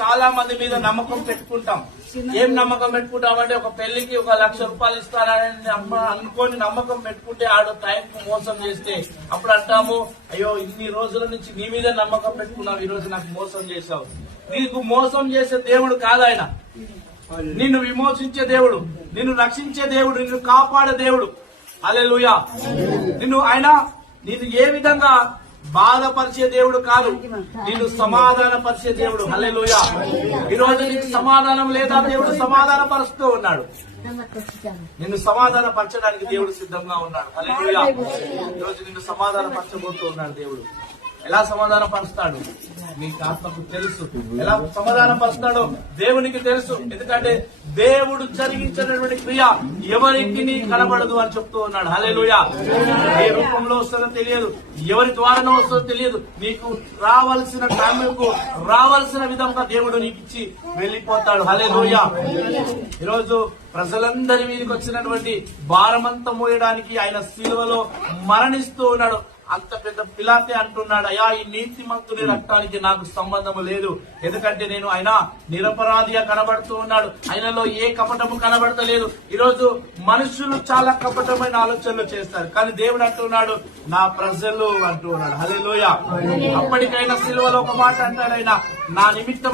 చాలా మంది మీద నమ్మకం పెట్టుకుంటాం. ఏం నమ్మకం పెట్టుకుంటామంటే ఒక పెళ్లికి 1 లక్ష రూపాయలు ఇస్తానని అనుకోని నమ్మకం పెట్టుకుంటే ఆడు టైంకు మోసం చేస్తే అప్పుడు అంటాము, అయ్యో ఇన్ని రోజుల నుంచి నీ మీద నమ్మకం పెట్టుకున్నావు, ఈ రోజు నాకు మోసం చేశావు. నీకు మోసం చేసే దేవుడు కాదు ఆయన. నిన్ను విమోచించే దేవుడు, నిన్ను రక్షించే దేవుడు, నిన్ను కాపాడే దేవుడు. హల్లెలూయా. నిన్ను ఏ విధంగా బాధపరిచే దేవుడు కాదు, నిన్ను సమాధానపరిచే దేవుడు. హల్లెలూయా. ఈ రోజు నీకు సమాధానం లేదా, దేవుడు సమాధాన పరుస్తూ ఉన్నాడు. నిన్ను సమాధాన పరచడానికి దేవుడు సిద్ధంగా ఉన్నాడు. హల్లెలూయా. ఈ రోజు నిన్ను సమాధాన పరచబోతూ ఉన్నాడు దేవుడు. ఎలా సమాధాన పరుస్తాడు నీకు ఆత్మకు తెలుసు. ఎలా సమాధాన పరుస్తాడో దేవునికి తెలుసు. ఎందుకంటే దేవుడు జరిగించినటువంటి క్రియ ఎవరికి కనబడదు అని చెప్తూ ఉన్నాడు. హల్లెలూయా. ఏ రూపంలో వస్తుందో తెలియదు, ఎవరి ద్వారానో వస్తుందో తెలియదు. నీకు రావాల్సిన టైంకు రావాల్సిన విధంగా దేవుడు నీకు ఇచ్చి వెళ్లిపోతాడు. హల్లెలూయా. ఈరోజు ప్రజలందరి మీదకి వచ్చినటువంటి భారమంతా మోయడానికి ఆయన శిలువలో మరణిస్తూ ఉన్నాడు. అంత పెద్ద పిలాతే అంటున్నాడు, అయ్యా ఈ నీతిమంతుని రక్తానికి నాకు సంబంధము లేదు, ఎందుకంటే నేను ఆయన నిరపరాధిగా కనబడుతూ ఉన్నాడు, ఆయనలో ఏ కపటము కనబడతలేదు. ఈరోజు మనుషులు చాలా కపటమైన ఆలోచనలు చేస్తారు, కానీ దేవుడు అంటున్నాడు నా ప్రజలు అంటూ ఉన్నాడు. హల్లెలూయా. అప్పటికైనా సిలువలో ఒక మాట అంటాడు, ఆయన నా నిమిత్తం